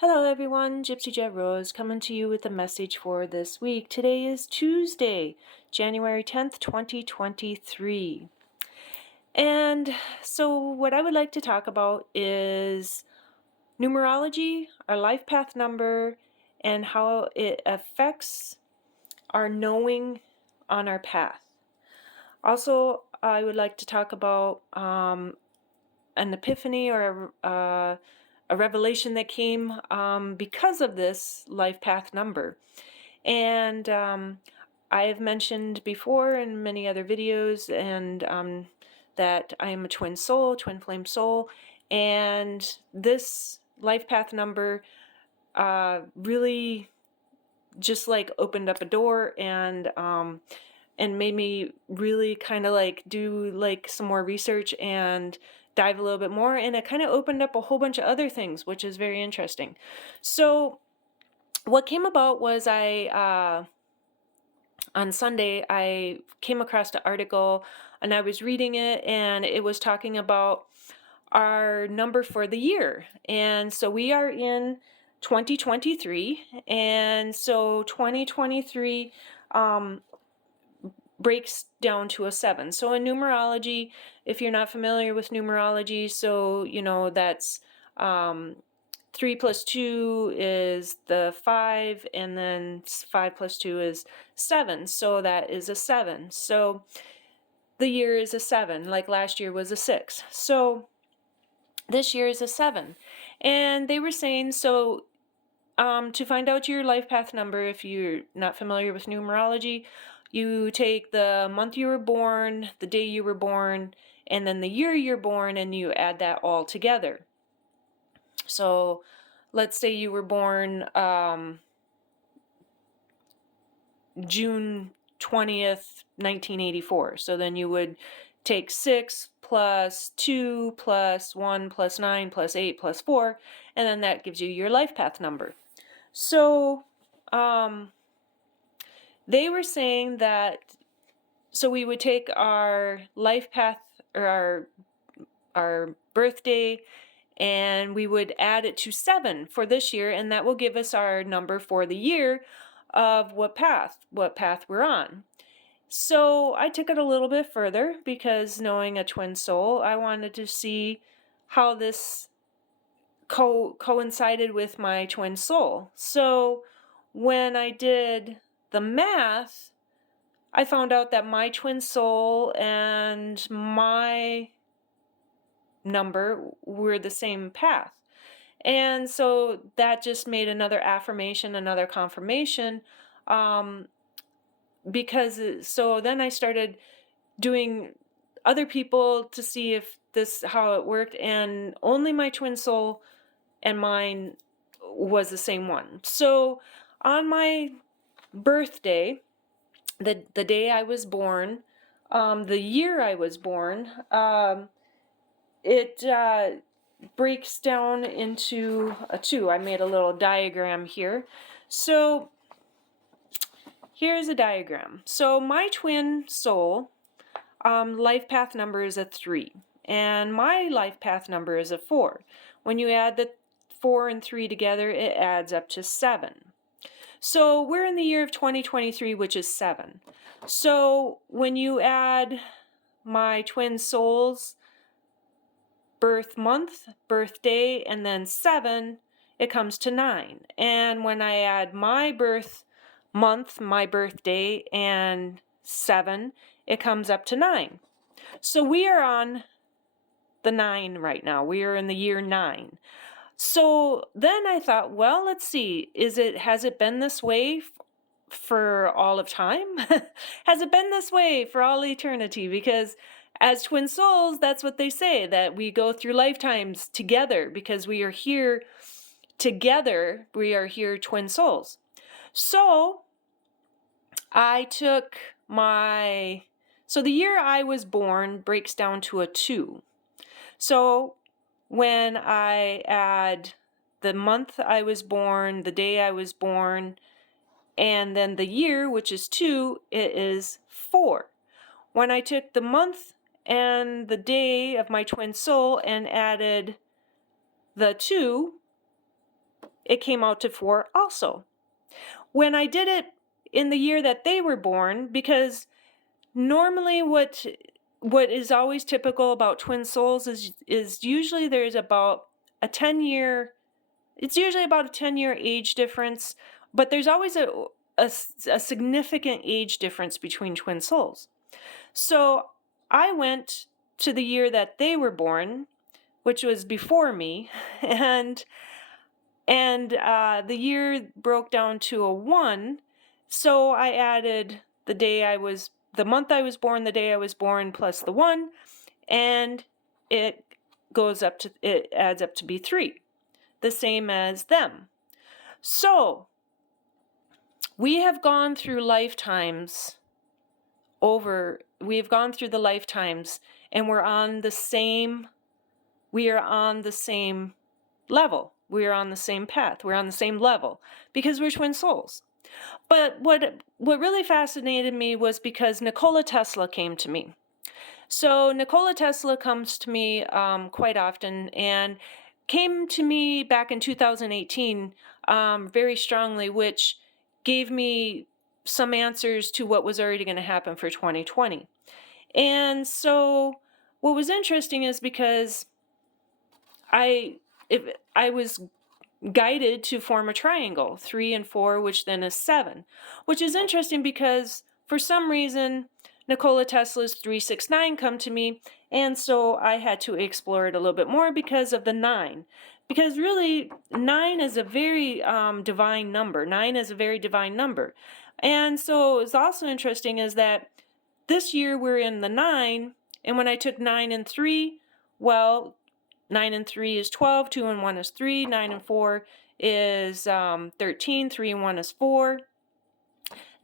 Hello everyone, Gypsy Jet Rose coming to you with a message for this week. Today is Tuesday, January 10th, 2023. And so what I would like to talk about is numerology, our life path number, and how it affects our knowing on our path. Also, I would like to talk about an epiphany or a revelation that came because of this life path number. And I have mentioned before in many other videos that I am a twin soul, twin flame soul, and this life path number really just like opened up a door and made me really kind of like do like some more research and dive a little bit more, and it kind of opened up a whole bunch of other things, which is very interesting. So what came about was on Sunday I came across an article and I was reading it, and it was talking about our number for the year. And so we are in 2023, and so 2023 breaks down to a 7. So in numerology, if you're not familiar with numerology, so that's 3 plus 2 is the 5, and then 5 plus 2 is 7. So that is a 7. So the year is a 7, like last year was a 6. So this year is a 7. And they were saying, so to find out your life path number, if you're not familiar with numerology, you take the month you were born, the day you were born, and then the year you're born, and you add that all together. So let's say you were born June 20th, 1984. So then you would take 6 plus 2 plus 1 plus 9 plus 8 plus 4, and then that gives you your life path number. So they were saying that, so we would take our life path or our birthday, and we would add it to 7 for this year, and that will give us our number for the year of what path we're on. So I took it a little bit further, because knowing a twin soul, I wanted to see how this coincided with my twin soul. So when I did the math, I found out that my twin soul and my number were the same path. And so that just made another affirmation, another confirmation, because so then I started doing other people to see if how it worked, and only my twin soul and mine was the same one. So on my birthday, the day I was born, the year I was born, it breaks down into a 2. I made a little diagram here. So here's a diagram. So my twin soul life path number is a 3, and my life path number is a 4. When you add the 4 and 3 together, it adds up to 7. So we're in the year of 2023, which is 7. So when you add my twin soul's birth month, birthday, and then 7, it comes to 9. And when I add my birth month, my birthday, and 7, it comes up to 9. So we are on the 9 right now. We are in the year 9. So then I thought, well, let's see, has it been this way for all of time? Has it been this way for all eternity? Because as twin souls, that's what they say, that we go through lifetimes together, because we are here together. We are here twin souls. So I took so the year I was born breaks down to a 2. So when I add the month I was born, the day I was born, and then the year, which is 2, it is 4. When I took the month and the day of my twin soul and added the 2, it came out to 4 also. When I did it in the year that they were born, because normally what is always typical about twin souls is usually there's about a 10-year, it's usually about a 10-year age difference, but there's always a significant age difference between twin souls. So I went to the year that they were born, which was before me, and the year broke down to a 1, so I added the month I was born, the day I was born, plus the 1, and it adds up to be 3, the same as them. So we have gone through lifetimes we have gone through the lifetimes, and we are on the same level. We are on the same path. We're on the same level because we're twin souls. But what really fascinated me was because Nikola Tesla came to me. So Nikola Tesla comes to me quite often, and came to me back in 2018 very strongly, which gave me some answers to what was already going to happen for 2020. And so what was interesting is because I was guided to form a triangle, 3 and 4, which then is 7, which is interesting because for some reason Nikola Tesla's 369 come to me, and so I had to explore it a little bit more because of the 9. Because really, 9 is a very divine number. 9 is a very divine number. And so it's also interesting is that this year we're in the 9, and when I took 9 and 3, well, 9 and 3 is 12, 2 and 1 is 3, 9 and 4 is 13, 3 and 1 is 4,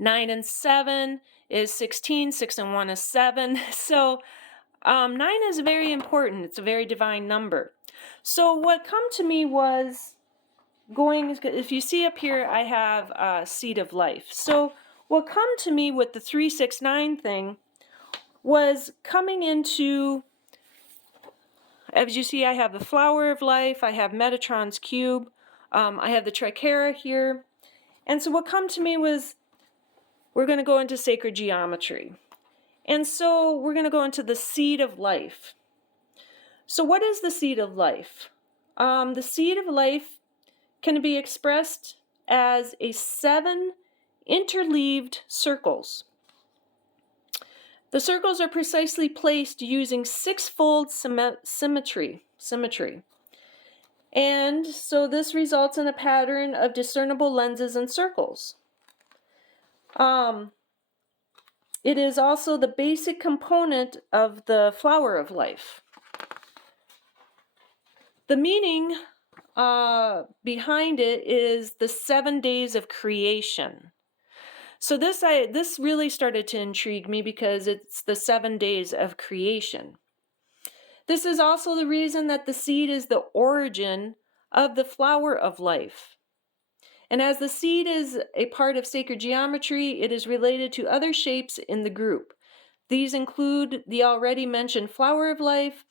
9 and 7 is 16, 6 and 1 is 7. So 9 is very important. It's a very divine number. So what come to me was if you see up here, I have a seed of life. So what come to me with the 369 thing was coming into, as you see, I have the flower of life, I have Metatron's cube, I have the trichera here. And so what come to me was, we're going to go into sacred geometry. And so we're going to go into the seed of life. So what is the seed of life? The seed of life can be expressed as 7 interleaved circles. The circles are precisely placed using 6-fold symmetry. And so this results in a pattern of discernible lenses and circles. It is also the basic component of the flower of life. The meaning behind it is the 7 days of creation. So this really started to intrigue me because it's the 7 days of creation. This is also the reason that the seed is the origin of the flower of life. And as the seed is a part of sacred geometry, it is related to other shapes in the group. These include the already mentioned flower of life,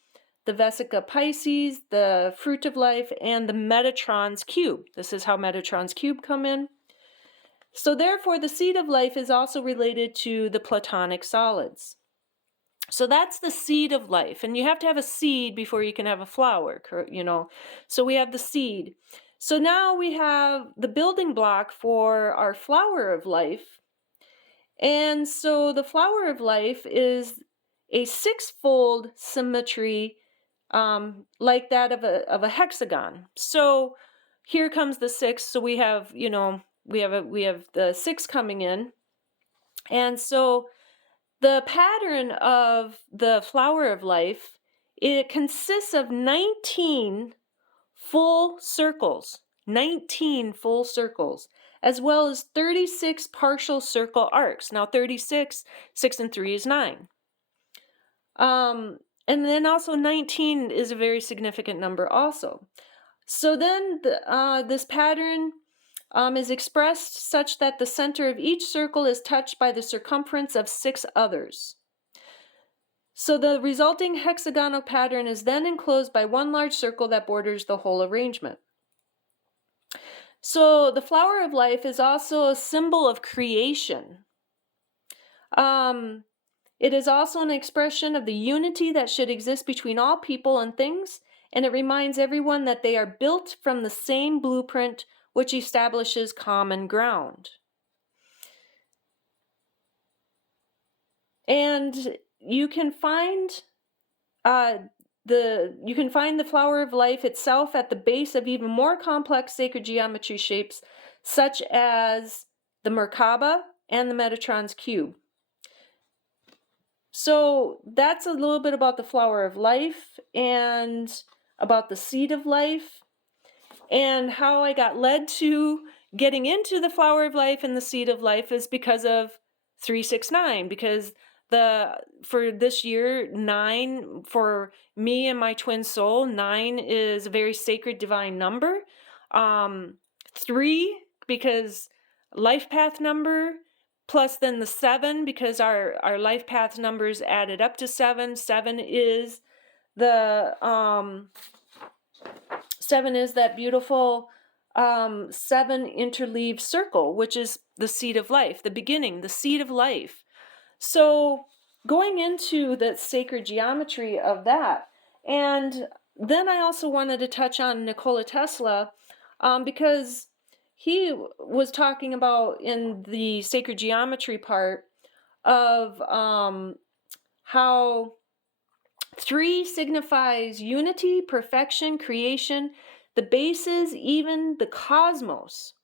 the Vesica Pisces, the fruit of life, and the Metatron's cube. This is how Metatron's cube come in. So therefore, the seed of life is also related to the Platonic solids. So that's the seed of life. And you have to have a seed before you can have a flower, you know. So we have the seed. So now we have the building block for our flower of life. And so the flower of life is a 6-fold symmetry like that of a hexagon. So here comes the 6. So we have, you know, we have the 6 coming in. And so the pattern of the flower of life, it consists of 19 full circles, 19 full circles, as well as 36 partial circle arcs. Now 36, 6 and 3 is 9. And then also 19 is a very significant number also. So then this pattern is expressed such that the center of each circle is touched by the circumference of 6 others. So the resulting hexagonal pattern is then enclosed by one large circle that borders the whole arrangement. So the flower of life is also a symbol of creation. It is also an expression of the unity that should exist between all people and things, and it reminds everyone that they are built from the same blueprint which establishes common ground. And you can find the flower of life itself at the base of even more complex sacred geometry shapes, such as the Merkaba and the Metatron's cube. So that's a little bit about the flower of life and about the seed of life and how I got led to getting into the flower of life and the seed of life is because of 369, because for this year 9 for me and my twin soul, 9 is a very sacred divine number. 3 because life path number, plus then the 7 because our life path numbers added up to 7. 7 is the 7 is that beautiful 7 interleaved circle, which is the seed of life, the beginning, the seed of life. So going into the sacred geometry of that, and then I also wanted to touch on Nikola Tesla, because he was talking about in the sacred geometry part of how 3 signifies unity, perfection, creation, the bases, even the cosmos.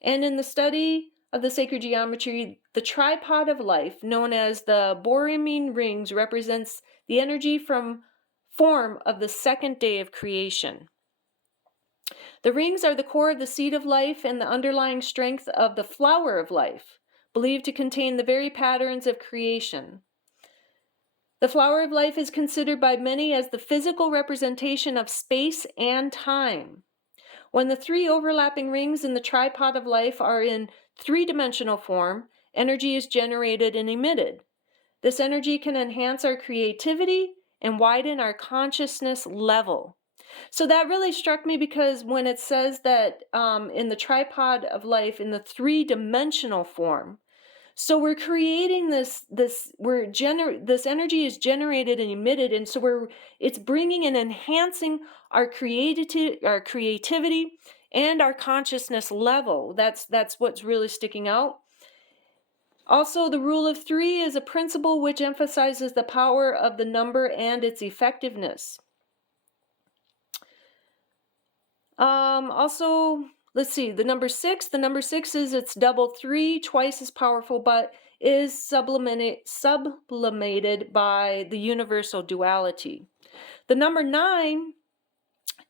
And in the study of the sacred geometry, the tripod of life, known as the Borromine rings, represents the energy from form of the second day of creation. The rings are the core of the seed of life and the underlying strength of the flower of life, believed to contain the very patterns of creation. The flower of life is considered by many as the physical representation of space and time. When the 3 overlapping rings in the tripod of life are in 3-dimensional form, energy is generated and emitted. This energy can enhance our creativity and widen our consciousness level. So that really struck me because when it says that in the tripod of life in the 3-dimensional form, so we're creating this energy is generated and emitted, and so it's bringing and enhancing our creativity and our consciousness level. That's what's really sticking out. Also, the rule of 3 is a principle which emphasizes the power of the number and its effectiveness. Also, let's see, the number 6 is it's double 3, twice as powerful, but is sublimated by the universal duality. The number 9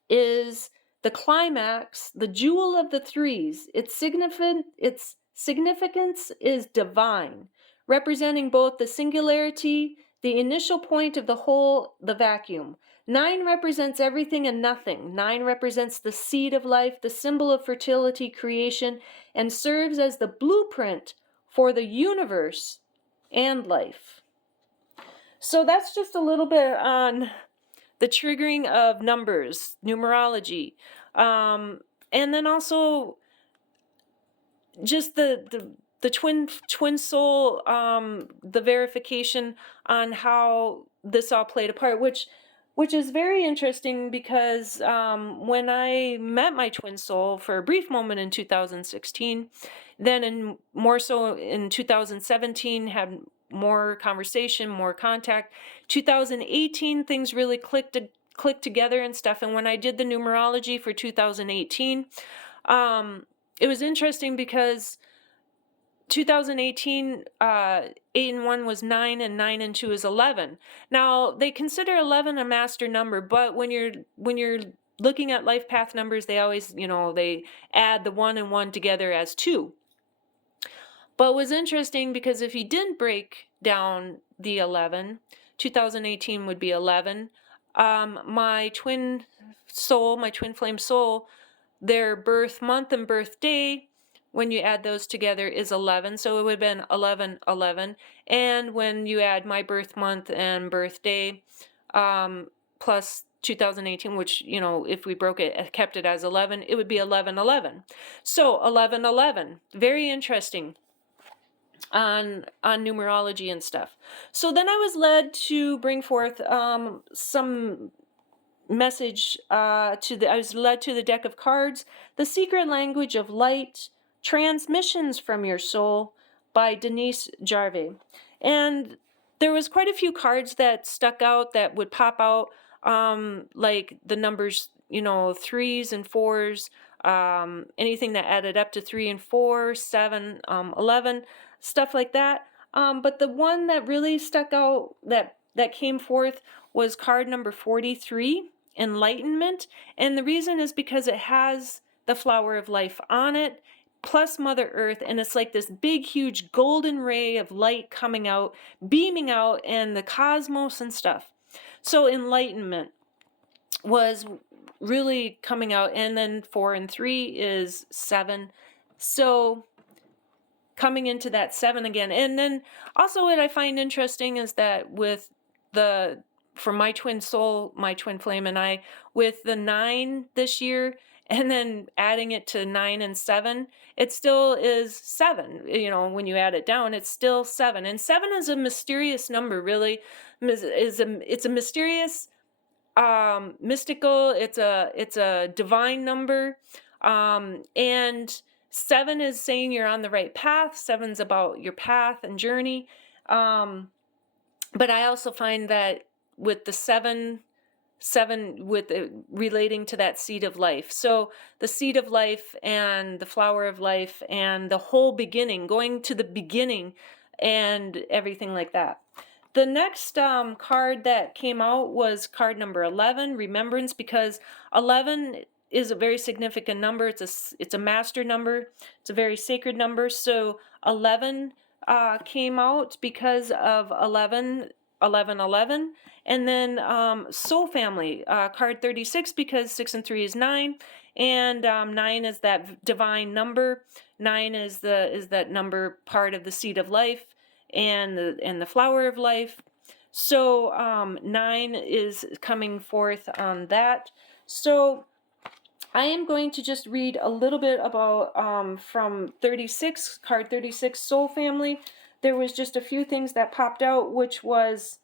is the climax, the jewel of the 3s. Its significance is divine, representing both the singularity, the initial point of the whole, the vacuum. 9 represents everything and nothing. 9 represents the seed of life, the symbol of fertility, creation, and serves as the blueprint for the universe and life. So that's just a little bit on the triggering of numbers, numerology, and then also just the twin soul, the verification on how this all played a part, which is very interesting because when I met my twin soul for a brief moment in 2016, then more so in 2017, had more conversation, more contact. 2018, things really clicked together and stuff. And when I did the numerology for 2018, it was interesting because 2018, 8 and 1 was 9, and 9 and 2 is 11. Now they consider 11 a master number, but when you're looking at life path numbers, they always, they add the 1 and 1 together as 2. But it was interesting because if you didn't break down the 11, 2018 would be 11. My twin flame soul, their birth month and birth day, when you add those together, is 11. So it would have been 11, 11. And when you add my birth month and birth day, plus 2018, which, you know, if we broke it, kept it as 11, it would be 1111. So 1111, very interesting on numerology and stuff. So then I was led to bring forth some message I was led to the deck of cards, The Secret Language of Light, Transmissions from Your Soul by Denise Jarvie. And there was quite a few cards that stuck out that would pop out, like the numbers, you know, 3s and 4s, anything that added up to 3 and 4, 7, 11, stuff like that. But the one that really stuck out that came forth was card number 43, Enlightenment. And the reason is because it has the flower of life on it, plus Mother Earth, and it's like this big, huge golden ray of light coming out, beaming out, and the cosmos and stuff. So enlightenment was really coming out, and then 4 and 3 is 7. So coming into that 7 again. And then also what I find interesting is that with for my twin soul, my twin flame, and I, with the 9 this year, and then adding it to 9 and 7, it still is 7. You know, when you add it down, it's still 7. And 7 is a mysterious number, really. It's a mysterious, mystical. It's a divine number, and 7 is saying you're on the right path. 7's about your path and journey. But I also find that with the 7 with relating to that seed of life. So the seed of life and the flower of life and the whole beginning, going to the beginning and everything like that. The next card that came out was card number 11, Remembrance, because 11 is a very significant number. It's a master number. It's a very sacred number. So 11 came out because of 11, 11, 11. And then Soul Family, card 36, because 6 and 3 is 9, and 9 is that divine number. 9 is that number part of the seed of life and the flower of life. So 9 is coming forth on that. So I am going to just read a little bit about from 36, card 36, Soul Family. There was just a few things that popped out, which was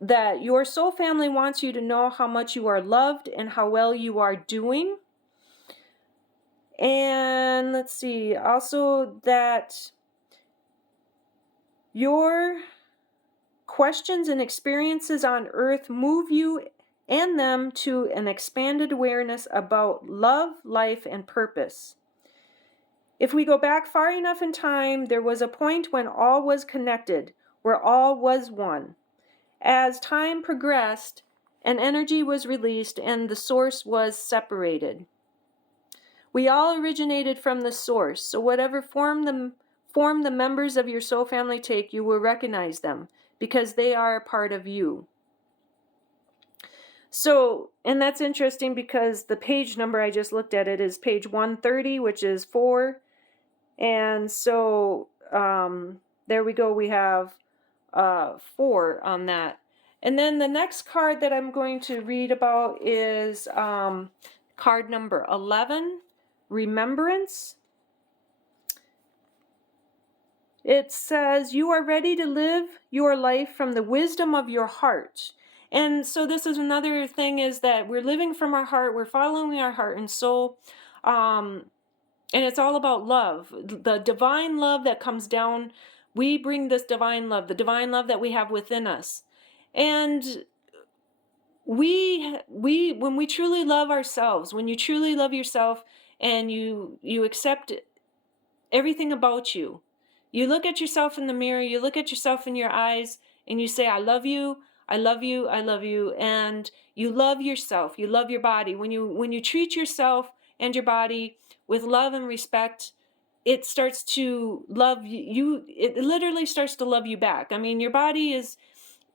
that your soul family wants you to know how much you are loved and how well you are doing. And let's see, also that your questions and experiences on earth move you and them to an expanded awareness about love, life, and purpose. If we go back far enough in time, there was a point when all was connected, where all was one. As time progressed, an energy was released and the source was separated. We all originated from the source, so whatever form the members of your soul family take, you will recognize them, because they are a part of you. So, and that's interesting because the page number I just looked at, it is page 130, which is 4. And so there we go, we have 4 on that. And then the next card that I'm going to read about is card number 11, Remembrance. It says, you are ready to live your life from the wisdom of your heart. And so this is another thing, is that we're living from our heart, we're following our heart and soul. And it's all about love, the divine love that comes down. We bring this divine love, the divine love that we have within us. And when we truly love ourselves, when you truly love yourself and you accept everything about you, you look at yourself in the mirror, you look at yourself in your eyes, and you say, I love you, I love you, I love you. And you love yourself, you love your body. When you treat yourself and your body with love and respect, it starts to love you. It literally starts to love you back. I mean, your body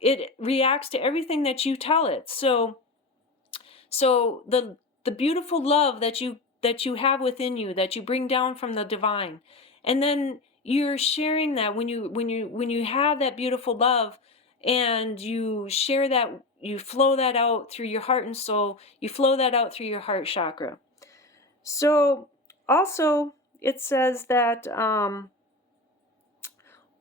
it reacts to everything that you tell it. So the beautiful love that you have within you, that you bring down from the divine, and then you're sharing that when you have that beautiful love, and you share that, you flow that out through your heart and soul, you flow that out through your heart chakra. So also it says that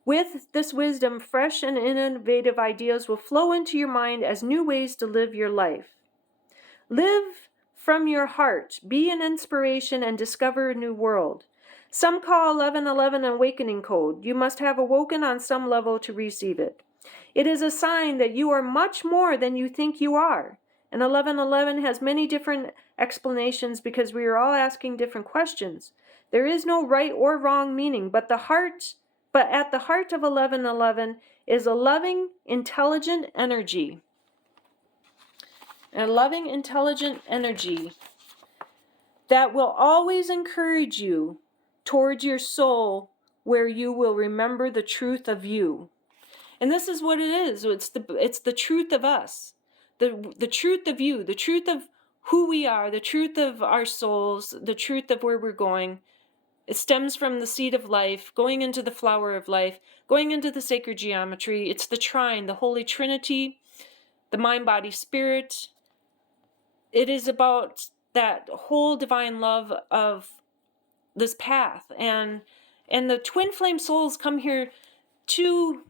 with this wisdom, fresh and innovative ideas will flow into your mind as new ways to live your life. Live from your heart, be an inspiration, and discover a new world. Some call 1111 an awakening code. You must have awoken on some level to receive it. It is a sign that you are much more than you think you are. And 1111 has many different explanations because we are all asking different questions. There is no right or wrong meaning, but at the heart of 1111 is a loving, intelligent energy. A loving, intelligent energy that will always encourage you towards your soul, where you will remember the truth of you. And this is what it is. It's the truth of us. The truth of you, the truth of who we are, the truth of our souls, the truth of where we're going. It stems from the seed of life, going into the flower of life, going into the sacred geometry. It's the trine, the Holy Trinity, the mind, body, spirit. It is about that whole divine love of this path. And the twin flame souls come here to,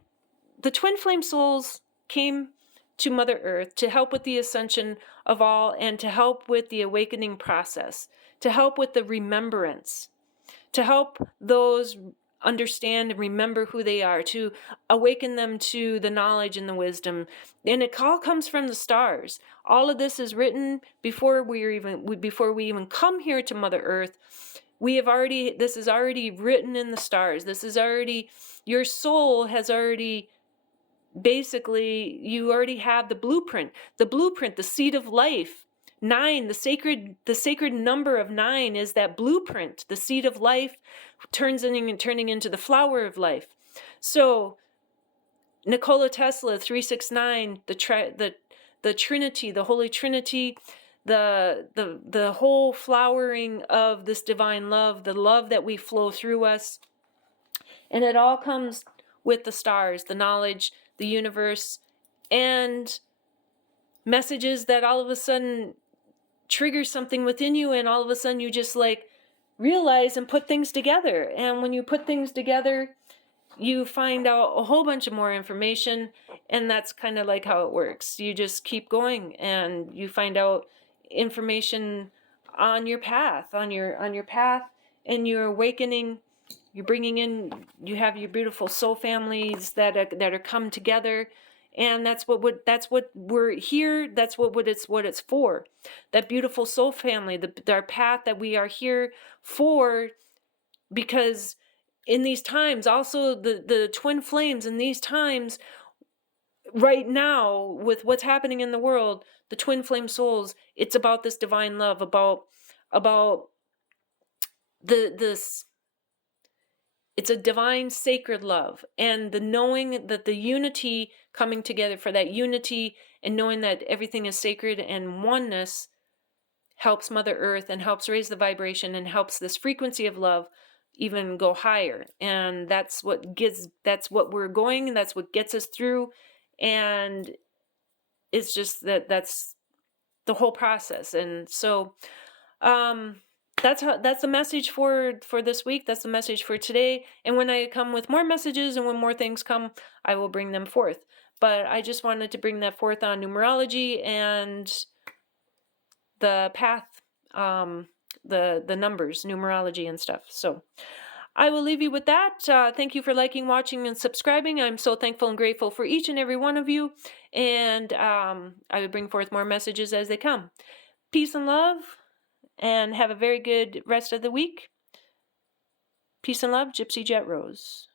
the twin flame souls came to Mother Earth to help with the ascension of all and to help with the awakening process, to help with the remembrance, to help those understand and remember who they are, to awaken them to the knowledge and the wisdom. And it all comes from the stars. All of this is written before we even come here to Mother Earth. This is already written in the stars. This is already, your soul has already, basically, you already have the blueprint, the seed of life. 9, the sacred number of 9 is that blueprint, the seed of life turning into the flower of life. So Nikola Tesla, 369, the Trinity, the Holy Trinity, the whole flowering of this divine love, the love that we flow through us. And it all comes with the stars, the knowledge, the universe, and messages that all of a sudden trigger something within you, and all of a sudden you just like realize and put things together. And when you put things together, you find out a whole bunch of more information, and that's kind of like how it works. You just keep going and you find out information on your path, and you're awakening. You're bringing in, you have your beautiful soul families that are come together. And that's what we're here. That's what it's for. That beautiful soul family, our path that we are here for, because in these times, also the twin flames in these times, right now, with what's happening in the world, the twin flame souls, it's about this divine love, about this. It's a divine, sacred love, and the knowing that the unity, coming together for that unity, and knowing that everything is sacred and oneness, helps Mother Earth and helps raise the vibration and helps this frequency of love even go higher. And that's what we're going, and that's what gets us through. And it's just that's the whole process. And so, that's the message for this week. That's the message for today. And when I come with more messages and when more things come, I will bring them forth. But I just wanted to bring that forth on numerology and the path, the numbers, numerology and stuff. So I will leave you with that. Thank you for liking, watching, and subscribing. I'm so thankful and grateful for each and every one of you. And I will bring forth more messages as they come. Peace and love. And have a very good rest of the week. Peace and love, Gypsy Jet Rose.